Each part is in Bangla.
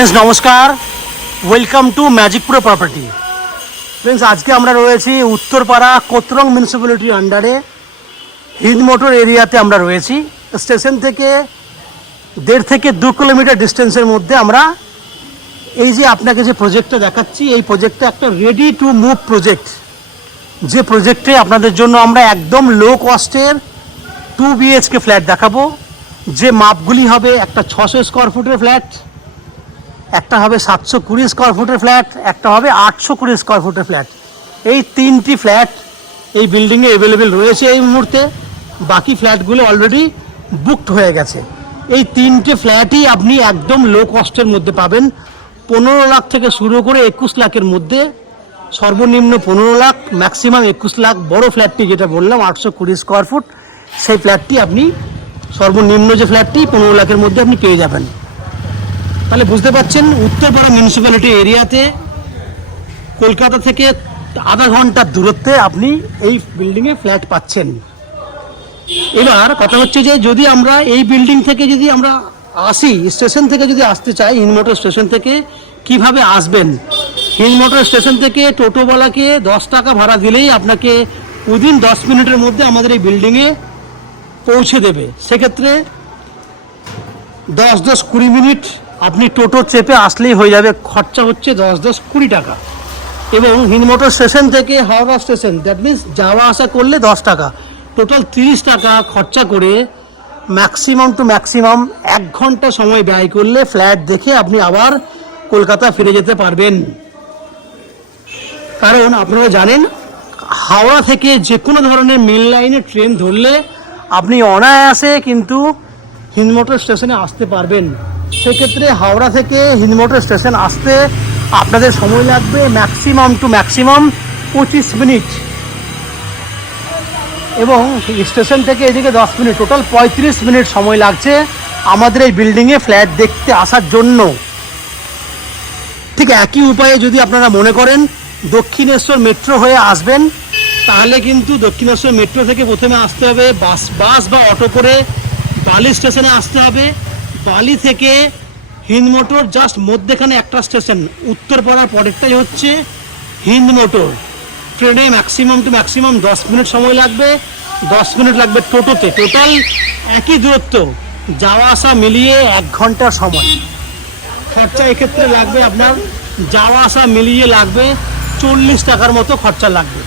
फ्रेंड्स नमस्कार welcome to magic pro property. Friends आज के আমরা রয়েছি উত্তরপাড়া কোতরং মিউনিসিপ্যালিটির আন্ডারে হিন্দ মোটর এরিয়াতে আমরা রয়েছি। স্টেশন থেকে 1.5 থেকে 2 কিলোমিটার ডিস্টেন্সের মধ্যে আমরা এই যে আপনাকে যে প্রজেক্টটা দেখাচ্ছি এই প্রজেক্টটা একটা রেডি টু মুভ প্রজেক্ট, যে প্রজেক্টে আপনাদের জন্য আমরা একদম লো কস্টের 2 BHK ফ্ল্যাট দেখাবো। যে মাপগুলি হবে একটা 600 স্কোয়ার ফুটের ফ্ল্যাট, একটা হবে 720 স্কোয়ার ফুটের ফ্ল্যাট, একটা হবে 820 স্কোয়ার ফুটের ফ্ল্যাট। এই 3টি ফ্ল্যাট এই বিল্ডিংয়ে অ্যাভেলেবেল রয়েছে এই মুহূর্তে। বাকি ফ্ল্যাটগুলো অলরেডি বুকড হয়ে গেছে। এই 3টে ফ্ল্যাটই আপনি একদম লো কস্টের মধ্যে পাবেন। 15 লাখ থেকে শুরু করে 21 লাখের মধ্যে, সর্বনিম্ন 15 লাখ ম্যাক্সিমাম 21 লাখ। বড় ফ্ল্যাটটি যেটা বললাম 820 স্কোয়ার ফুট, সেই ফ্ল্যাটটি আপনি সর্বনিম্ন যে ফ্ল্যাটটি 15 লাখের মধ্যে আপনি পেয়ে যাবেন। তাহলে বুঝতে পারছেন উত্তরপাড়া মিউনিসিপ্যালিটি এরিয়াতে কলকাতা থেকে আধা ঘন্টার দূরত্বে আপনি এই বিল্ডিংয়ে ফ্ল্যাট পাচ্ছেন। এবার কথা হচ্ছে যে যদি আমরা এই বিল্ডিং থেকে যদি আমরা আসি, স্টেশন থেকে যদি আসতে চাই, হিন্দ মোটর স্টেশন থেকে কিভাবে আসবেন? হিন্দ মোটর স্টেশন থেকে টোটোওয়ালাকে 10 টাকা ভাড়া দিলেই আপনাকে উইদিন 10 মিনিটের মধ্যে আমাদের এই বিল্ডিংয়ে পৌঁছে দেবে। সেক্ষেত্রে 10-20 মিনিট আপনি টোটো চেপে আসলেই হয়ে যাবে। খরচা হচ্ছে 10-20 টাকা। এবং হিন্দ মোটর স্টেশন থেকে হাওড়া স্টেশন, দ্যাট মিনস যাওয়া আসা করলে 10 টাকা, টোটাল 30 টাকা খরচা করে ম্যাক্সিমাম টু ম্যাক্সিমাম 1 ঘন্টা সময় ব্যয় করলে ফ্ল্যাট দেখে আপনি আবার কলকাতা ফিরে যেতে পারবেন। কারণ আপনারা জানেন হাওড়া থেকে যে কোনো ধরনের মেন লাইনে ট্রেন ধরলে আপনি অনায়াসে কিন্তু হিন্দ মোটর স্টেশনে আসতে পারবেন। সেক্ষেত্রে হাওড়া থেকে হিন্দ মোটর স্টেশন আসতে আপনাদের সময় লাগবে ম্যাক্সিমাম টু ম্যাক্সিমাম 25 মিনিট, এবং স্টেশন থেকে এদিকে 10 মিনিট, টোটাল 35 মিনিট সময় লাগছে আমাদের এই বিল্ডিংয়ে ফ্ল্যাট দেখতে আসার জন্য। ঠিক একই উপায়ে যদি আপনারা মনে করেন দক্ষিণেশ্বর মেট্রো হয়ে আসবেন, তাহলে কিন্তু দক্ষিণেশ্বর মেট্রো থেকে প্রথমে আসতে হবে বাস বা অটো করে বালি স্টেশনে আসতে হবে। বালি থেকে হিন্দ মোটর জাস্ট মধ্যেখানে একটা স্টেশন, উত্তরপাড়ার পরেরটাই হচ্ছে হিন্দ মোটর। ট্রেনে ম্যাক্সিমাম টু ম্যাক্সিমাম 10 মিনিট সময় লাগবে, 10 মিনিট লাগবে টোটোতে। টোটাল একই দূরত্ব, যাওয়া আসা মিলিয়ে 1 ঘন্টার সময়। খরচা এক্ষেত্রে লাগবে আপনার, যাওয়া আসা মিলিয়ে লাগবে 40 টাকার মতো খরচা লাগবে।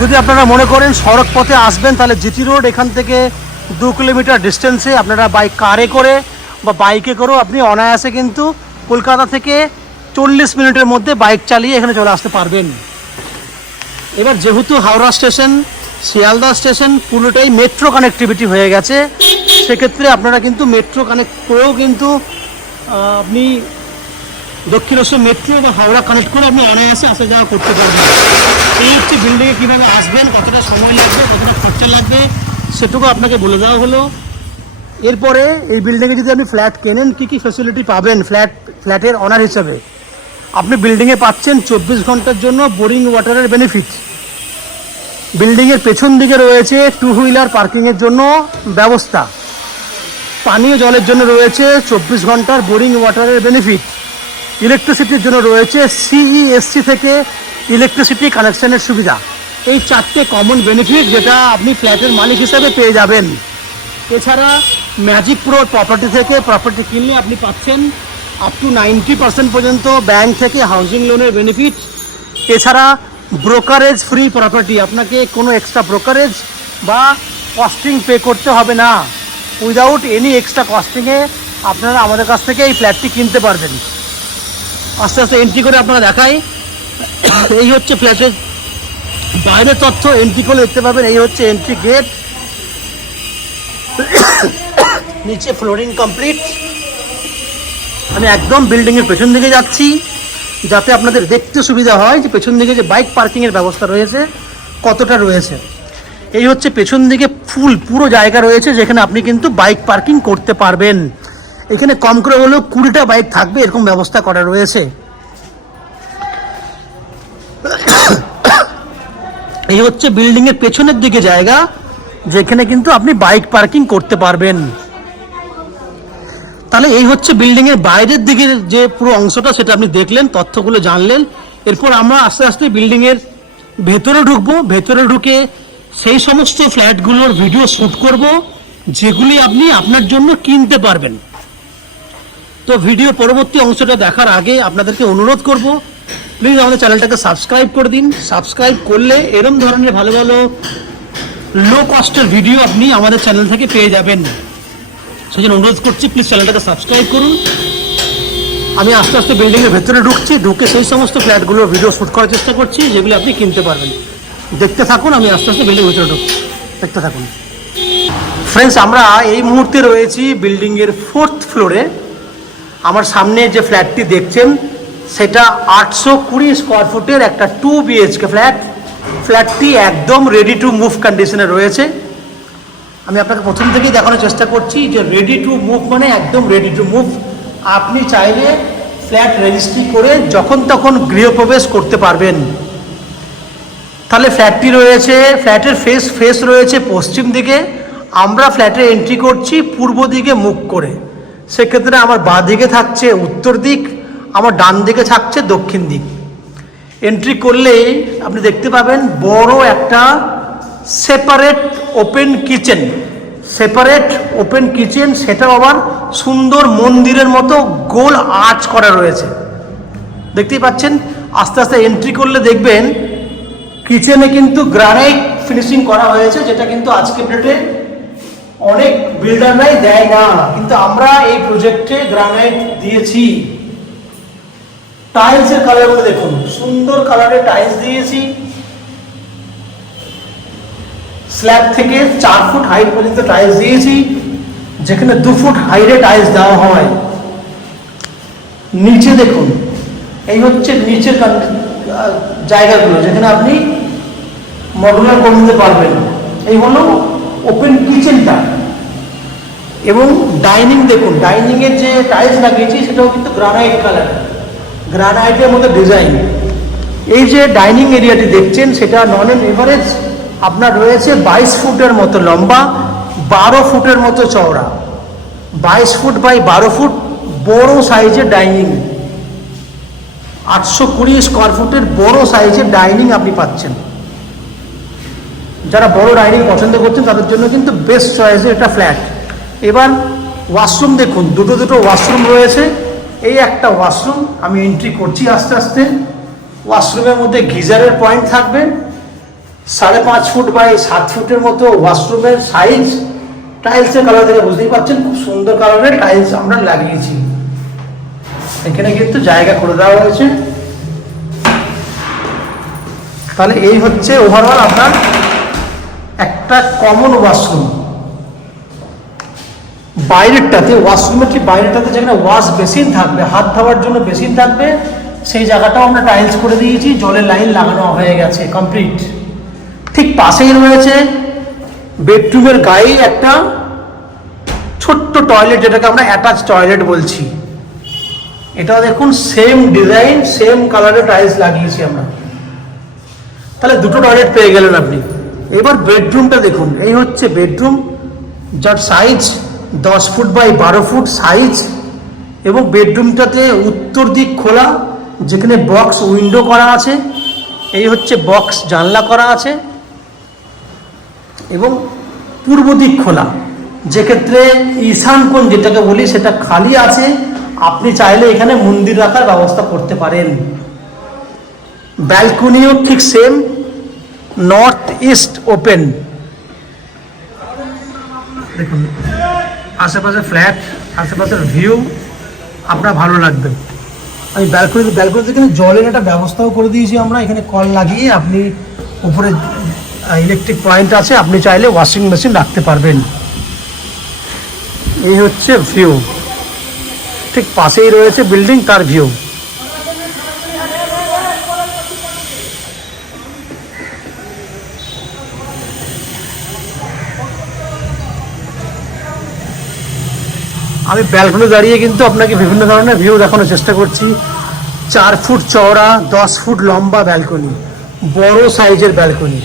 যদি আপনারা মনে করেন সড়ক পথে আসবেন, তাহলে জিটি রোড এখান থেকে 2 কিলোমিটার ডিস্টেন্সে আপনারা কারে করে বা বাইকে করেও আপনি অনায়াসে কিন্তু কলকাতা থেকে 40 মিনিটের মধ্যে বাইক চালিয়ে এখানে চলে আসতে পারবেন। এবার যেহেতু হাওড়া স্টেশন, শিয়ালদা স্টেশন পুরোটাই মেট্রো কানেক্টিভিটি হয়ে গেছে, সেক্ষেত্রে আপনারা কিন্তু মেট্রো কানেক্ট করেও কিন্তু আপনি দক্ষিণেশ্বর মেট্রো বা হাওড়া কানেক্ট করে আপনি অনায়াসে আসা যাওয়া করতে পারবেন। এই হচ্ছে বিল্ডিংয়ে কীভাবে আসবেন, কতটা সময় লাগবে, কতটা খরচা লাগবে, সেটুকু আপনাকে বলে দেওয়া হলো। এরপরে এই বিল্ডিংয়ে যদি আপনি ফ্ল্যাট কেনেন কী কী ফ্যাসিলিটি পাবেন ফ্ল্যাটের অনার হিসাবে? আপনি বিল্ডিংয়ে পাচ্ছেন 24 ঘন্টার জন্য বোরিং ওয়াটারের বেনিফিট। বিল্ডিংয়ের পেছন দিকে রয়েছে 2 হুইলার পার্কিংয়ের জন্য ব্যবস্থা। পানীয় জলের জন্য রয়েছে 24 ঘন্টার বোরিং ওয়াটারের বেনিফিট। ইলেকট্রিসিটির জন্য রয়েছে CESC থেকে ইলেকট্রিসিটি কানেকশনের সুবিধা। এই 4টে কমন বেনিফিট যেটা আপনি ফ্ল্যাটের মালিক হিসাবে পেয়ে যাবেন। এছাড়া ম্যাজিক প্রো প্রপার্টি থেকে প্রপার্টি কিনলে আপনি পাচ্ছেন আপ টু 90% পর্যন্ত ব্যাংক থেকে হাউজিং লোনের বেনিফিট। এছাড়া ব্রোকারেজ ফ্রি প্রপার্টি, আপনাকে কোনো এক্সট্রা ব্রোকারেজ বা কস্টিং পে করতে হবে না। উইদাউট এনি এক্সট্রা কস্টিংয়ে আপনারা আমাদের কাছ থেকে এই ফ্ল্যাটটি কিনতে পারবেন। আস্তে আস্তে এন্ট্রি করে আপনারা দেখাই। এই হচ্ছে ফ্ল্যাটের বাইরের তথ্য। এন্ট্রি করে দেখতে পাবেন এই হচ্ছে এন্ট্রি গেট, নিচে ফ্লোরিং কমপ্লিট। আমি একদম বিল্ডিংয়ের পেছন দিকে যাচ্ছি যাতে আপনাদের দেখতে সুবিধা হয় যে পেছন দিকে যে বাইক পার্কিংয়ের ব্যবস্থা রয়েছে কতটা রয়েছে। এই হচ্ছে পেছন দিকে পুরো জায়গা রয়েছে যেখানে আপনি কিন্তু বাইক পার্কিং করতে পারবেন। এখানে কম করে হলেও 20টা বাইক থাকবে, এরকম ব্যবস্থা করা রয়েছে। এই হচ্ছে বিল্ডিংয়ের পেছনের দিকে জায়গা যেখানে কিন্তু আপনি বাইক পার্কিং করতে পারবেন। তাহলে এই হচ্ছে বিল্ডিংয়ের বাইরের দিকের যে পুরো অংশটা, সেটা আপনি দেখলেন, তথ্যগুলো জানলেন। এরপর আমরা আস্তে আস্তে বিল্ডিংয়ের ভেতরে ঢুকবো। ভেতরে ঢুকে সেই সমস্ত ফ্ল্যাটগুলোর ভিডিও শ্যুট করব যেগুলি আপনি আপনার জন্য কিনতে পারবেন। তো ভিডিও পরবর্তী অংশটা দেখার আগে আপনাদেরকে অনুরোধ করব, প্লিজ আমাদের চ্যানেলটাকে সাবস্ক্রাইব করে দিন। সাবস্ক্রাইব করলে এরম ধরনের ভালো ভালো লো কস্টের ভিডিও আপনি আমাদের চ্যানেল থেকে পেয়ে যাবেন। সেই জন্য অনুরোধ করছি, প্লিজ চ্যানেলটাকে সাবস্ক্রাইব করুন। আমি আস্তে আস্তে বিল্ডিংয়ের ভেতরে ঢুকছি, ঢুকে সেই সমস্ত ফ্ল্যাটগুলোর ভিডিও শ্যুট করার চেষ্টা করছি যেগুলো আপনি কিনতে পারবেন। দেখতে থাকুন, আমি আস্তে আস্তে বিল্ডিংয়ের ভেতরে ঢুকছি, দেখতে থাকুন। ফ্রেন্ডস, আমরা এই মুহূর্তে রয়েছি বিল্ডিংয়ের 4th ফ্লোরে। আমার সামনে যে ফ্ল্যাটটি দেখছেন সেটা 820 স্কোয়ার ফুটের একটা 2 BHK ফ্ল্যাট। ফ্ল্যাটটি একদম রেডি টু মুভ কন্ডিশনে রয়েছে। আমি আপনাকে প্রথম থেকেই দেখানোর চেষ্টা করছি যে রেডি টু মুভ মানে একদম রেডি টু মুভ। আপনি চাইলে ফ্ল্যাট রেজিস্ট্রি করে যখন তখন গৃহপ্রবেশ করতে পারবেন। তাহলে ফ্ল্যাটটি রয়েছে, ফ্ল্যাটের ফেস রয়েছে পশ্চিম দিকে। আমরা ফ্ল্যাটে এন্ট্রি করছি পূর্ব দিকে মুখ করে। সেক্ষেত্রে আমার বাঁ দিকে থাকছে উত্তর দিক, আমার ডান দিকে থাকছে দক্ষিণ দিক। এন্ট্রি করলেই আপনি দেখতে পাবেন বড় একটা সেপারেট ওপেন কিচেন। সেটাও আবার সুন্দর মন্দিরের মতো গোল আর্চ করা রয়েছে, দেখতেই পাচ্ছেন। আস্তে আস্তে এন্ট্রি করলে দেখবেন কিচেনে কিন্তু গ্রানাইট ফিনিশিং করা হয়েছে, যেটা কিন্তু আজকের ডেটে অনেক বিল্ডাররাই দেয় না, কিন্তু আমরা এই প্রজেক্টে গ্রানাইট দিয়েছি। টাইলসের কালারগুলো দেখুন, সুন্দর কালারের টাইলস দিয়েছি। স্ল্যাব থেকে 4 ফুট হাইট পর্যন্ত টাইলস দিয়েছি, যেখানে 2 ফুট হাইটে টাইলস দেওয়া হয়। নিচে দেখুন, এই হচ্ছে নিচের জায়গাগুলো যেখানে আপনি মডুলার করে নিতে পারবেন। এই হলো ওপেন কিচেনটা। এবং ডাইনিং দেখুন, ডাইনিংয়ের যে টাইলস লাগিয়েছি সেটাও কিন্তু গ্রানাইট কালার, গ্রানাইটের মধ্যে ডিজাইন। এই যে ডাইনিং এরিয়াটি দেখছেন সেটা নন এন এভারেজ আপনার রয়েছে 22 ফুটের মতো লম্বা, 12 ফুটের মতো চওড়া। 22 ফুট বাই 12 ফুট বড় সাইজের ডাইনিং। 820 স্কোয়ার ফুটের বড় সাইজের ডাইনিং আপনি পাচ্ছেন। যারা বড় ডাইনিং পছন্দ করছেন তাদের জন্য কিন্তু বেস্ট চয়েসের একটা ফ্ল্যাট। এবার ওয়াশরুম দেখুন, দুটো ওয়াশরুম রয়েছে। এই একটা ওয়াশরুম, আমি এন্ট্রি করছি আস্তে আস্তে। ওয়াশরুমের মধ্যে গিজারের পয়েন্ট থাকবে। 5.5 ফুট বাই 7 ফুটের মতো ওয়াশরুমের সাইজ। টাইলসের কালার থেকে বুঝতেই পারছেন খুব সুন্দর কালারের টাইলস আমরা লাগিয়েছি। এখানে কিন্তু জায়গা করে দেওয়া হয়েছে। তাহলে এই হচ্ছে ওভারঅল আপনার একটা কমন ওয়াশরুম। বাইরেরটাতে, ওয়াশরুমের ঠিক বাইরেটাতে যেখানে ওয়াশ বেসিন থাকবে, হাত ধোয়ার জন্য বেসিন থাকবে, সেই জায়গাটাও আমরা টাইলস করে দিয়েছি। জলের লাইন লাগানো হয়ে গেছে, কমপ্লিট। ঠিক পাশেই রয়েছে বেডরুমের গায়ে একটা ছোট্ট টয়লেট, যেটাকে আমরা অ্যাটাচ টয়লেট বলছি। এটাও দেখুন সেম ডিজাইন, সেম কালারের টাইলস লাগিয়েছি আমরা। তাহলে দুটো টয়লেট পেয়ে গেলেন আপনি। এবার বেডরুমটা দেখুন, এই হচ্ছে বেডরুম, যার size 10 foot by 12 foot size. এবং বেডরুমটাতে উত্তর দিক খোলা, যেখানে বক্স উইন্ডো করা আছে। এই হচ্ছে বক্স জানলা করা আছে। এবং পূর্ব দিক খোলা, যেক্ষেত্রে ঈশান কোণ যেটাকে বলি সেটা খালি আছে। আপনি চাইলে এখানে মন্দির রাখার ব্যবস্থা করতে পারেন। ব্যালকনিও ঠিক সেম, নর্থ ইস্ট ওপেন। দেখুন আশেপাশে ফ্ল্যাট, আশেপাশের ভিউ আপনার ভালো লাগবে। আমি ব্যালকনিতে এখানে জলের একটা ব্যবস্থাও করে দিয়েছি আমরা। এখানে কল লাগিয়ে আপনি উপরে ইলেকট্রিক পয়েন্ট আছে, আপনি চাইলে ওয়াশিং মেশিন রাখতে পারবেন। এই হচ্ছে ভিউ, ঠিক পাশেই রয়েছে বিল্ডিং, তার ভিউ। আমি ব্যালকনি দাঁড়িয়ে কিন্তু আপনাকে বিভিন্ন ধরনের ভিউ দেখানোর চেষ্টা করছি। 4 ফুট চওড়া, 10 ফুট লম্বা ব্যালকনি, বড় সাইজের ব্যালকনি,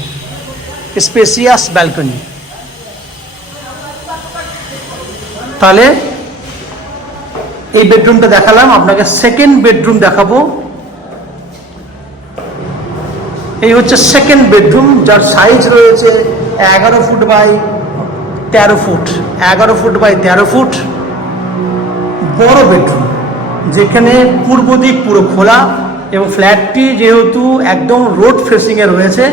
স্পেসিয়াস ব্যালকনি। তাহলে এই বেডরুমটা দেখালাম, আপনাকে সেকেন্ড বেডরুম দেখাবো। এই হচ্ছে সেকেন্ড বেডরুম, যার সাইজ রয়েছে 11 foot by 13 foot, 11 foot by 13 foot. বড় বেডরুম, যেখানে পূর্ব দিক পুরো খোলা এবং ফ্ল্যাটটি যেহেতু একদম রোড ফেসিংয়ে রয়েছে,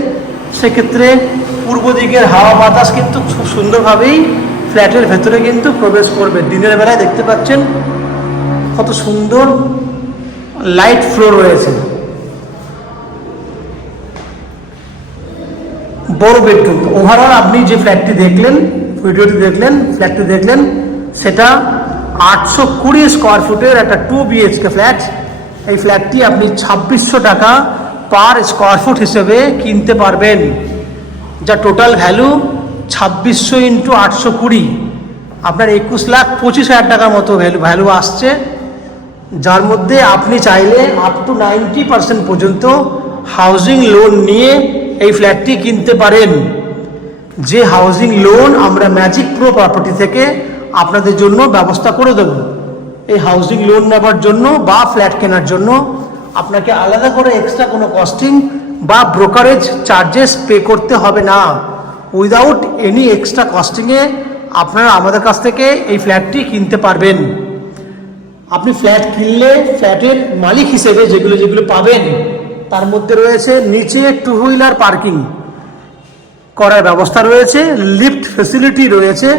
সেক্ষেত্রে পূর্ব দিকের হাওয়া বাতাস কিন্তু খুব সুন্দরভাবেই ফ্ল্যাটের ভেতরে কিন্তু প্রবেশ করবে। দিনের বেলায় দেখতে পাচ্ছেন কত সুন্দর লাইট ফ্লো রয়েছে। বড় বেডরুম। ওভারঅল আপনি যে ফ্ল্যাটটি দেখলেন, ভিডিওটি দেখলেন, ফ্ল্যাটটি দেখলেন, সেটা 820 স্কোয়ার ফুটের একটা 2 BHK ফ্ল্যাট। এই ফ্ল্যাটটি আপনি 2600 টাকা পার স্কোয়ার ফুট হিসেবে কিনতে পারবেন, যা টোটাল ভ্যালু 2600 ইন্টু 820, আপনার 21,25,000 টাকার মতো ভ্যালু আসছে। যার মধ্যে আপনি চাইলে আপ টু 90% পর্যন্ত হাউজিং লোন নিয়ে এই ফ্ল্যাটটি কিনতে পারেন, যে হাউজিং লোন আমরা ম্যাজিক প্রো প্রপার্টি থেকে আপনাদের জন্য ব্যবস্থা করে দেব। এই হাউজিং লোন নেবার জন্য বা ফ্ল্যাট কেনার জন্য আপনাকে আলাদা করে এক্সট্রা কোনো কস্টিং বা ব্রোকারেজ চার্জেস পে করতে হবে না। উইদাউট এনি এক্সট্রা কস্টিংয়ে আপনারা আমাদের কাছ থেকে এই ফ্ল্যাটটি কিনতে পারবেন। আপনি ফ্ল্যাট কিনলে ফ্ল্যাটের মালিক হিসেবে যেগুলো পাবেন, তার মধ্যে রয়েছে নিচে 2 হুইলার পার্কিং করার ব্যবস্থা রয়েছে, লিফট ফেসিলিটি রয়েছে,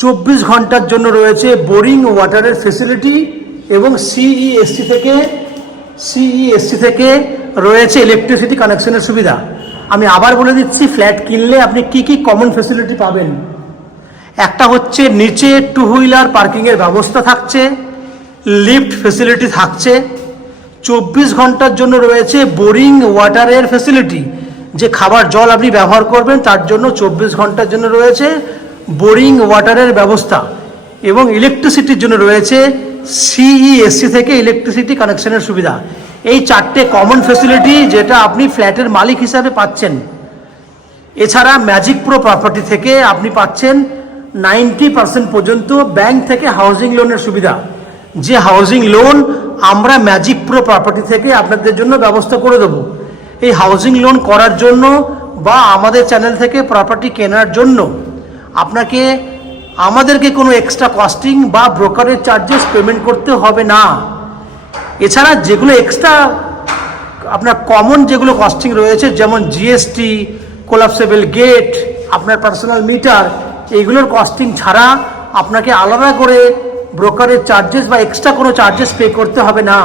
24 ঘন্টার জন্য রয়েছে বোরিং ওয়াটারের ফেসিলিটি এবং সিইএসসি থেকে রয়েছে ইলেকট্রিসিটি কানেকশনের সুবিধা। আমি আবার বলে দিচ্ছি, ফ্ল্যাট কিনলে আপনি কি কি কমন ফেসিলিটি পাবেন। একটা হচ্ছে নিচে 2 হুইলার পার্কিংয়ের ব্যবস্থা থাকছে, লিফট ফেসিলিটি থাকছে, 24 ঘন্টার জন্য রয়েছে বোরিং ওয়াটারের ফেসিলিটি, যে খাবার জল আপনি ব্যবহার করবেন তার জন্য 24 ঘন্টার জন্য রয়েছে বোরিং ওয়াটারের ব্যবস্থা, এবং ইলেকট্রিসিটির জন্য রয়েছে সিইএসসি থেকে ইলেকট্রিসিটি কানেকশনের সুবিধা। এই 4টে কমন ফেসিলিটি যেটা আপনি ফ্ল্যাটের মালিক হিসাবে পাচ্ছেন। এছাড়া ম্যাজিক প্রো প্রপার্টি থেকে আপনি পাচ্ছেন 90% পর্যন্ত ব্যাংক থেকে হাউজিং লোনের সুবিধা, যে হাউজিং লোন আমরা ম্যাজিক প্রো প্রপার্টি থেকে আপনাদের জন্য ব্যবস্থা করে দেব। এই হাউজিং লোন করার জন্য বা আমাদের চ্যানেল থেকে প্রপার্টি কেনার জন্য আপনাকে আমাদেরকে কোনো এক্সট্রা কস্টিং বা ব্রোকারেজ চার্জেস পেমেন্ট করতে হবে না। এছাড়া যেগুলো এক্সট্রা আপনার কমন যেগুলো কস্টিং রয়েছে, যেমন জিএসটি, কোলাপসেবল গেট, আপনার পার্সোনাল মিটার, এইগুলোর কস্টিং ছাড়া আপনাকে আলাদা করে ব্রোকারেজ চার্জেস বা এক্সট্রা কোনো চার্জেস পে করতে হবে না।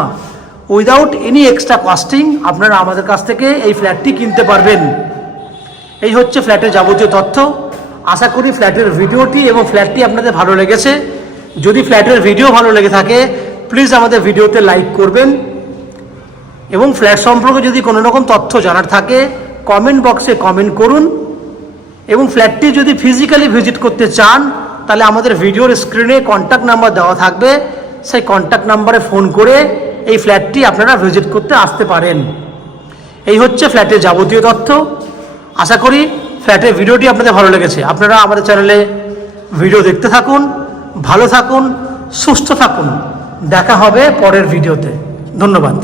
উইদাউট এনি এক্সট্রা কস্টিং আপনারা আমাদের কাছ থেকে এই ফ্ল্যাটটি কিনতে পারবেন। এই হচ্ছে ফ্ল্যাটের যাবতীয় তথ্য। আশা করি ফ্ল্যাটের ভিডিওটি এবং ফ্ল্যাটটি আপনাদের ভালো লেগেছে। যদি ফ্ল্যাটের ভিডিও ভালো লেগে থাকে প্লিজ আমাদের ভিডিওতে লাইক করবেন, এবং ফ্ল্যাট সম্পর্কে যদি কোনো রকম তথ্য জানার থাকে কমেন্ট বক্সে কমেন্ট করুন, এবং ফ্ল্যাটটি যদি ফিজিক্যালি ভিজিট করতে চান তাহলে আমাদের ভিডিওর স্ক্রিনে কন্ট্যাক্ট নাম্বার দেওয়া থাকবে, সেই কন্ট্যাক্ট নাম্বারে ফোন করে এই ফ্ল্যাটটি আপনারা ভিজিট করতে আসতে পারেন। এই হচ্ছে ফ্ল্যাটের যাবতীয় তথ্য। আশা করি ফ্ল্যাটের ভিডিওটি আপনাদের ভালো লেগেছে। আপনারা আমাদের চ্যানেলে ভিডিও দেখতে থাকুন, ভালো থাকুন, সুস্থ থাকুন। দেখা হবে পরের ভিডিওতে। ধন্যবাদ।